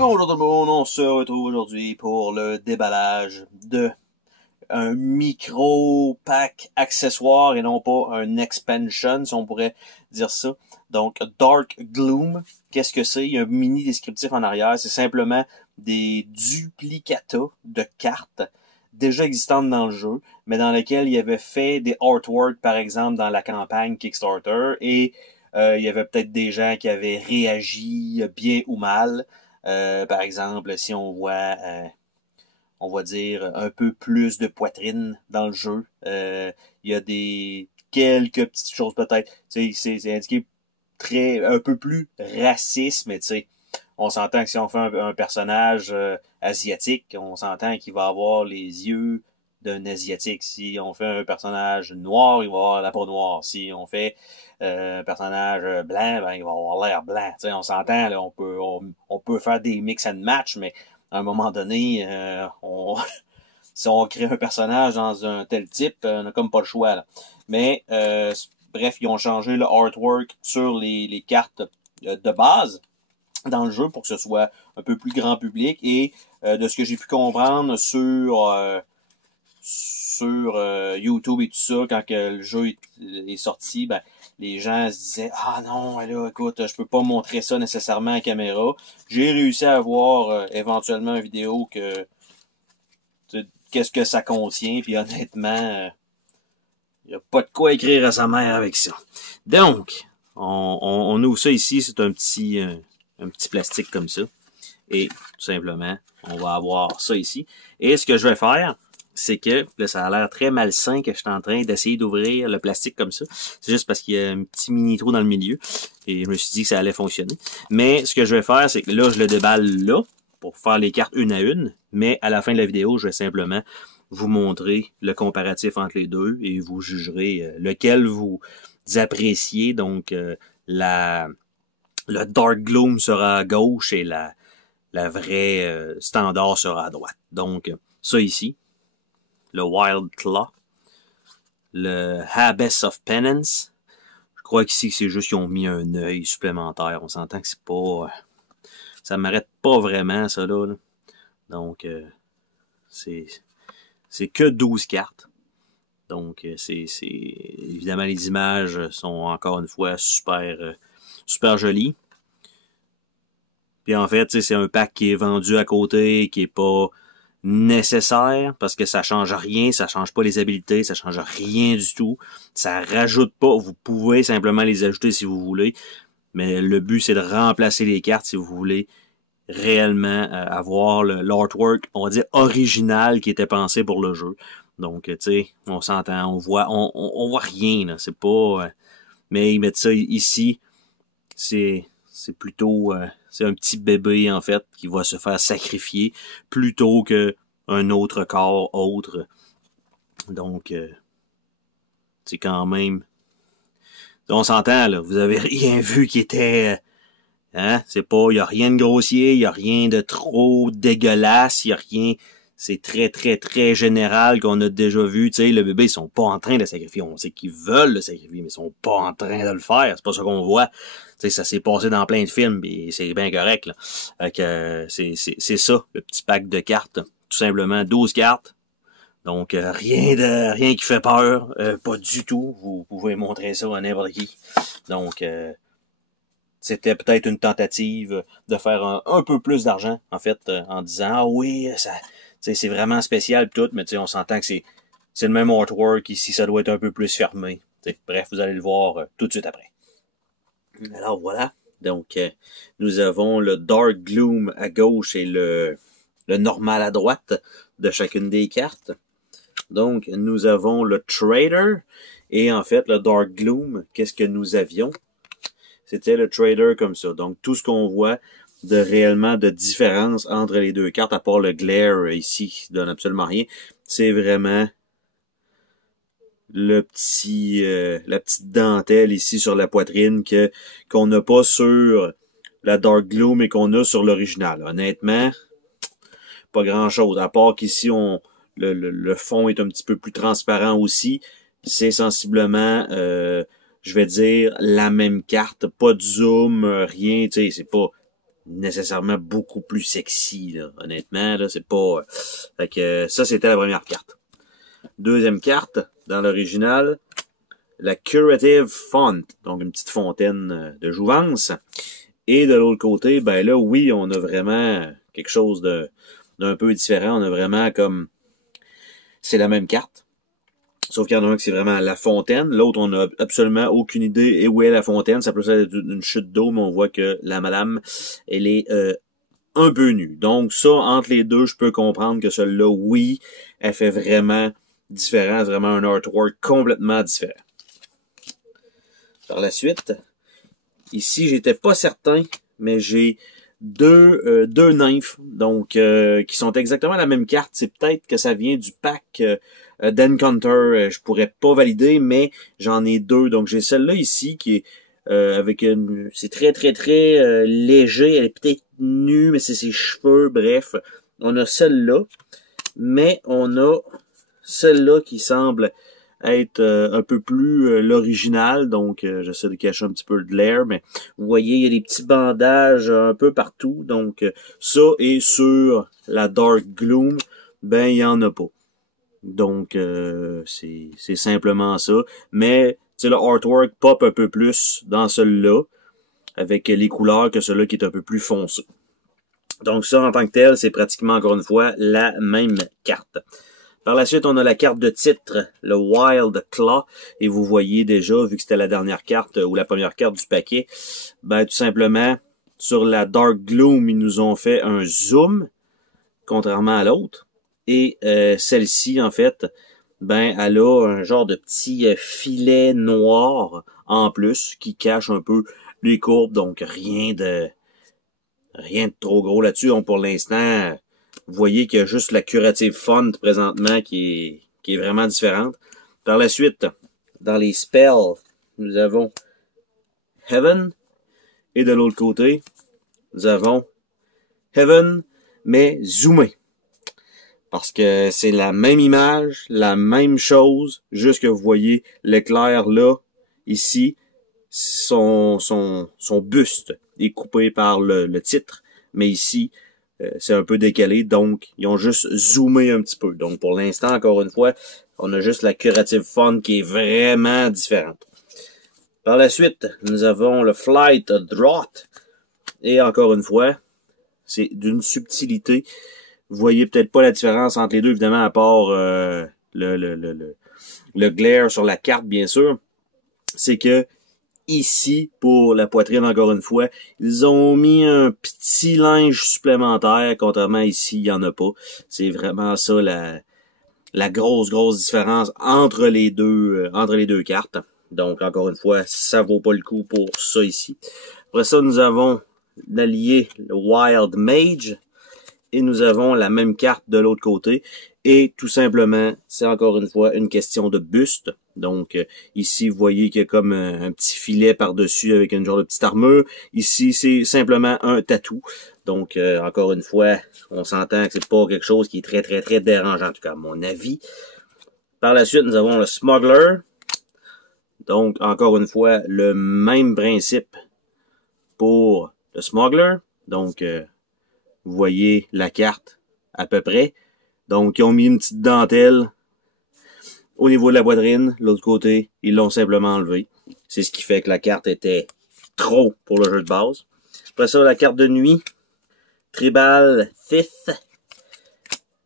Bonjour tout le monde, on se retrouve aujourd'hui pour le déballage de un micro pack accessoire et non pas un expansion, si on pourrait dire ça. Donc, Dark Gloom, qu'est-ce que c'est? Il y a un mini descriptif en arrière. C'est simplement des duplicata de cartes déjà existantes dans le jeu, mais dans lesquelles il y avait fait des artworks, par exemple, dans la campagne Kickstarter, et il y avait peut-être des gens qui avaient réagi bien ou mal. Par exemple, si on voit, on va dire, un peu plus de poitrine dans le jeu, il y a quelques petites choses peut-être. C'est indiqué un peu plus raciste, mais tu sais, on s'entend que si on fait un personnage asiatique, on s'entend qu'il va avoir les yeux d'un asiatique. Si on fait un personnage noir, il va avoir la peau noire. Si on fait un personnage blanc, ben il va avoir l'air blanc. T'sais, on s'entend, là, on peut faire des mix and match, mais à un moment donné, si on crée un personnage dans un tel type, on n'a comme pas le choix. Là. Mais bref, ils ont changé le artwork sur les cartes de base dans le jeu pour que ce soit un peu plus grand public. Et de ce que j'ai pu comprendre sur YouTube et tout ça, quand que le jeu est sorti, ben les gens se disaient « Ah non, là, écoute, je peux pas montrer ça nécessairement à caméra. » J'ai réussi à voir éventuellement une vidéo que qu'est-ce que ça contient, puis honnêtement, il n'y a pas de quoi écrire à sa mère avec ça. Donc, on ouvre ça ici, c'est un petit plastique comme ça. Et tout simplement, on va avoir ça ici. Et ce que je vais faire, c'est que, là, ça a l'air très malsain que je suis en train d'essayer d'ouvrir le plastique comme ça. C'est juste parce qu'il y a un petit mini trou dans le milieu. Et je me suis dit que ça allait fonctionner. Mais ce que je vais faire, c'est que là, je le déballe là, pour faire les cartes une à une. Mais à la fin de la vidéo, je vais simplement vous montrer le comparatif entre les deux et vous jugerez lequel vous appréciez. Donc, le Dark Gloom sera à gauche et la vraie standard sera à droite. Donc, ça ici, le Wild Claw, le Abyss of Penance. Je crois qu'ici, c'est juste qu'ils ont mis un œil supplémentaire. On s'entend que c'est pas... ça m'arrête pas vraiment, ça là. Donc, c'est que 12 cartes. Donc, évidemment, les images sont encore une fois super jolies. Puis en fait, c'est un pack qui est vendu à côté, qui est pas nécessaire, parce que ça change rien, ça change pas les habilités, ça change rien du tout. Ça rajoute pas, vous pouvez simplement les ajouter si vous voulez, mais le but c'est de remplacer les cartes si vous voulez réellement avoir l'artwork, on va dire original qui était pensé pour le jeu. Donc, tu sais, on s'entend, on voit rien, là, c'est pas... mais ils mettent ça ici, c'est plutôt... c'est un petit bébé, en fait, qui va se faire sacrifier plutôt que un autre corps autre. Donc, c'est quand même... On s'entend, là, vous avez rien vu qui était... hein? C'est pas... Il y a rien de grossier, il y a rien de trop dégueulasse, il y a rien... C'est très général qu'on a déjà vu. Tu sais, le bébé, ils sont pas en train de le sacrifier. On sait qu'ils veulent le sacrifier, mais ils sont pas en train de le faire. C'est pas ça qu'on voit. Tu sais, ça s'est passé dans plein de films, et c'est bien correct, là. C'est ça, le petit pack de cartes. Tout simplement, 12 cartes. Donc, rien qui fait peur. Pas du tout. Vous pouvez montrer ça à n'importe qui. Donc, c'était peut-être une tentative de faire un peu plus d'argent, en fait, en disant « Ah oui, ça... » c'est vraiment spécial tout, mais on s'entend que c'est le même artwork. Ici, ça doit être un peu plus fermé. T'sais, bref, vous allez le voir tout de suite après. Alors voilà. Donc, nous avons le Dark Gloom à gauche et le normal à droite de chacune des cartes. Donc, nous avons le Trader. Et en fait, le Dark Gloom, qu'est-ce que nous avions? C'était le Trader comme ça. Donc, tout ce qu'on voit de réellement de différence entre les deux cartes, à part le glare ici, qui donne absolument rien, c'est vraiment la petite dentelle ici sur la poitrine qu'on n'a pas sur la Dark Gloom et qu'on a sur l'original. Honnêtement, pas grand chose, à part qu'ici le fond est un petit peu plus transparent aussi. C'est sensiblement je vais dire la même carte, pas de zoom, rien, tu sais, c'est pas nécessairement beaucoup plus sexy, là. Honnêtement, là, c'est pas... Fait que ça, c'était la première carte. Deuxième carte, dans l'original, la Curative Font, donc une petite fontaine de jouvence. Et de l'autre côté, ben là, oui, on a vraiment quelque chose d'un peu différent. On a vraiment comme... C'est la même carte. Sauf qu'il y en a un qui c'est vraiment la fontaine. L'autre, on n'a absolument aucune idée où est la fontaine. Ça peut être une chute d'eau, mais on voit que la madame, elle est un peu nue. Donc ça, entre les deux, je peux comprendre que celle-là, oui, elle fait vraiment différent. C'est vraiment un artwork complètement différent. Par la suite, ici, j'étais pas certain, mais j'ai deux nymphes, donc qui sont exactement la même carte. C'est peut-être que ça vient du pack d'Encounter. Je pourrais pas valider, mais j'en ai deux. Donc j'ai celle-là ici qui est avec une... C'est très léger. Elle est peut-être nue, mais c'est ses cheveux. Bref, on a celle-là, mais on a celle-là qui semble être un peu plus l'original, donc j'essaie de cacher un petit peu de l'air, mais vous voyez, il y a des petits bandages un peu partout, donc ça, et sur la Dark Gloom, ben il y en a pas. Donc c'est simplement ça, mais tu sais, le artwork pop un peu plus dans celui-là, avec les couleurs que celui-là qui est un peu plus foncé. Donc ça, en tant que tel, c'est pratiquement encore une fois la même carte. Par la suite, on a la carte de titre, le Wild Claw, et vous voyez déjà, vu que c'était la dernière carte ou la première carte du paquet, ben tout simplement, sur la Dark Gloom, ils nous ont fait un zoom, contrairement à l'autre, et celle-ci, en fait, ben elle a un genre de petit filet noir en plus, qui cache un peu les courbes, donc rien de trop gros là-dessus. Pour l'instant... Vous voyez qu'il y a juste la Curative Font présentement qui est vraiment différente. Par la suite, dans les spells, nous avons Heaven. Et de l'autre côté, nous avons Heaven, mais zoomé. Parce que c'est la même image, la même chose, juste que vous voyez l'éclair là, ici, son buste est coupé par le titre. Mais ici, c'est un peu décalé, donc ils ont juste zoomé un petit peu. Donc pour l'instant, encore une fois, on a juste la Curative Font qui est vraiment différente. Par la suite, nous avons le Flight Draught. Et encore une fois, c'est d'une subtilité. Vous voyez peut-être pas la différence entre les deux, évidemment, à part le glare sur la carte, bien sûr. C'est que ici, pour la poitrine, encore une fois, ils ont mis un petit linge supplémentaire, contrairement à ici, il n'y en a pas. C'est vraiment ça la grosse différence entre les deux cartes. Donc, encore une fois, ça vaut pas le coup pour ça ici. Après ça, nous avons l'allié, le Wild Mage, et nous avons la même carte de l'autre côté. Et tout simplement, c'est encore une fois une question de buste. Donc ici, vous voyez qu'il y a comme un petit filet par-dessus avec une genre de petite armure. Ici, c'est simplement un tatou. Donc encore une fois, on s'entend que c'est pas quelque chose qui est très dérangeant, en tout cas à mon avis. Par la suite, nous avons le Smuggler. Donc encore une fois, le même principe pour le Smuggler. Donc vous voyez la carte à peu près. Donc, ils ont mis une petite dentelle au niveau de la poitrine. L'autre côté, ils l'ont simplement enlevé. C'est ce qui fait que la carte était trop pour le jeu de base. Après ça, la carte de nuit. Tribal Fifth.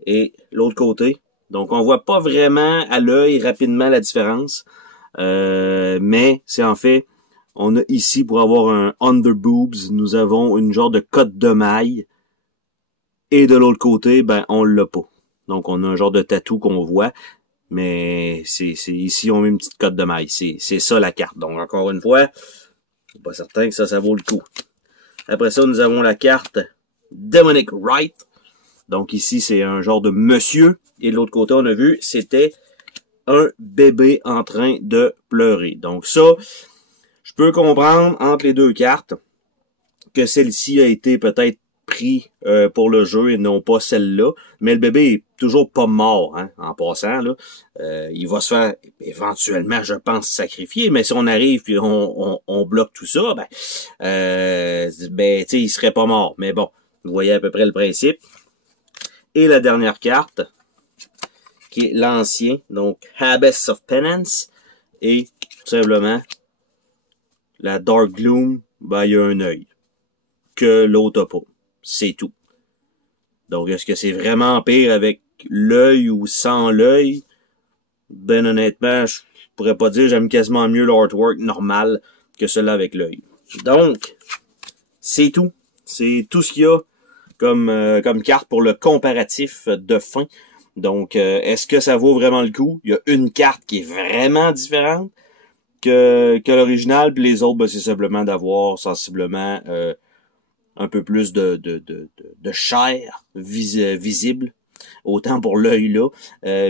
Et l'autre côté. Donc, on voit pas vraiment à l'œil rapidement la différence. Mais c'est en fait, on a ici, pour avoir un underboobs, nous avons une genre de cotte de maille. Et de l'autre côté, ben, on l'a pas. Donc, on a un genre de tatou qu'on voit, mais c'est ici, on met une petite cotte de maille. C'est ça, la carte. Donc, encore une fois, je suis pas certain que ça vaut le coup. Après ça, nous avons la carte Demonic Rite. Donc, ici, c'est un genre de monsieur. Et de l'autre côté, on a vu, c'était un bébé en train de pleurer. Donc, ça, je peux comprendre, entre les deux cartes, que celle-ci a été peut-être pris pour le jeu et non pas celle-là. Mais le bébé est toujours pas mort, hein, en passant. Là. Il va se faire éventuellement, je pense, sacrifier, mais si on arrive puis on bloque tout ça, ben tu sais, il serait pas mort. Mais bon, vous voyez à peu près le principe. Et la dernière carte, qui est l'ancien, donc Abyss of Penance, et tout simplement la Dark Gloom, ben il y a un œil que l'autre n'a pas. C'est tout. Donc, est-ce que c'est vraiment pire avec l'œil ou sans l'œil? Ben honnêtement, je pourrais pas dire, j'aime quasiment mieux l'artwork normal que celui avec l'œil. Donc, c'est tout. C'est tout ce qu'il y a comme carte pour le comparatif de fin. Donc, est-ce que ça vaut vraiment le coup? Il y a une carte qui est vraiment différente que l'original, puis les autres, ben, c'est simplement d'avoir sensiblement un peu plus de chair visible, autant pour l'œil là.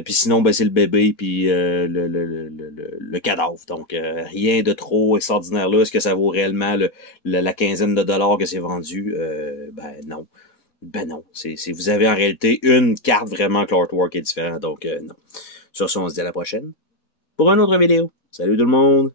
Puis sinon, ben c'est le bébé puis le cadavre. Donc rien de trop extraordinaire là. Est-ce que ça vaut réellement la quinzaine de dollars que c'est vendu? Ben non. Ben non. Vous avez en réalité une carte vraiment que l'artwork est différent. Donc non. Sur ce, on se dit à la prochaine pour une autre vidéo. Salut tout le monde!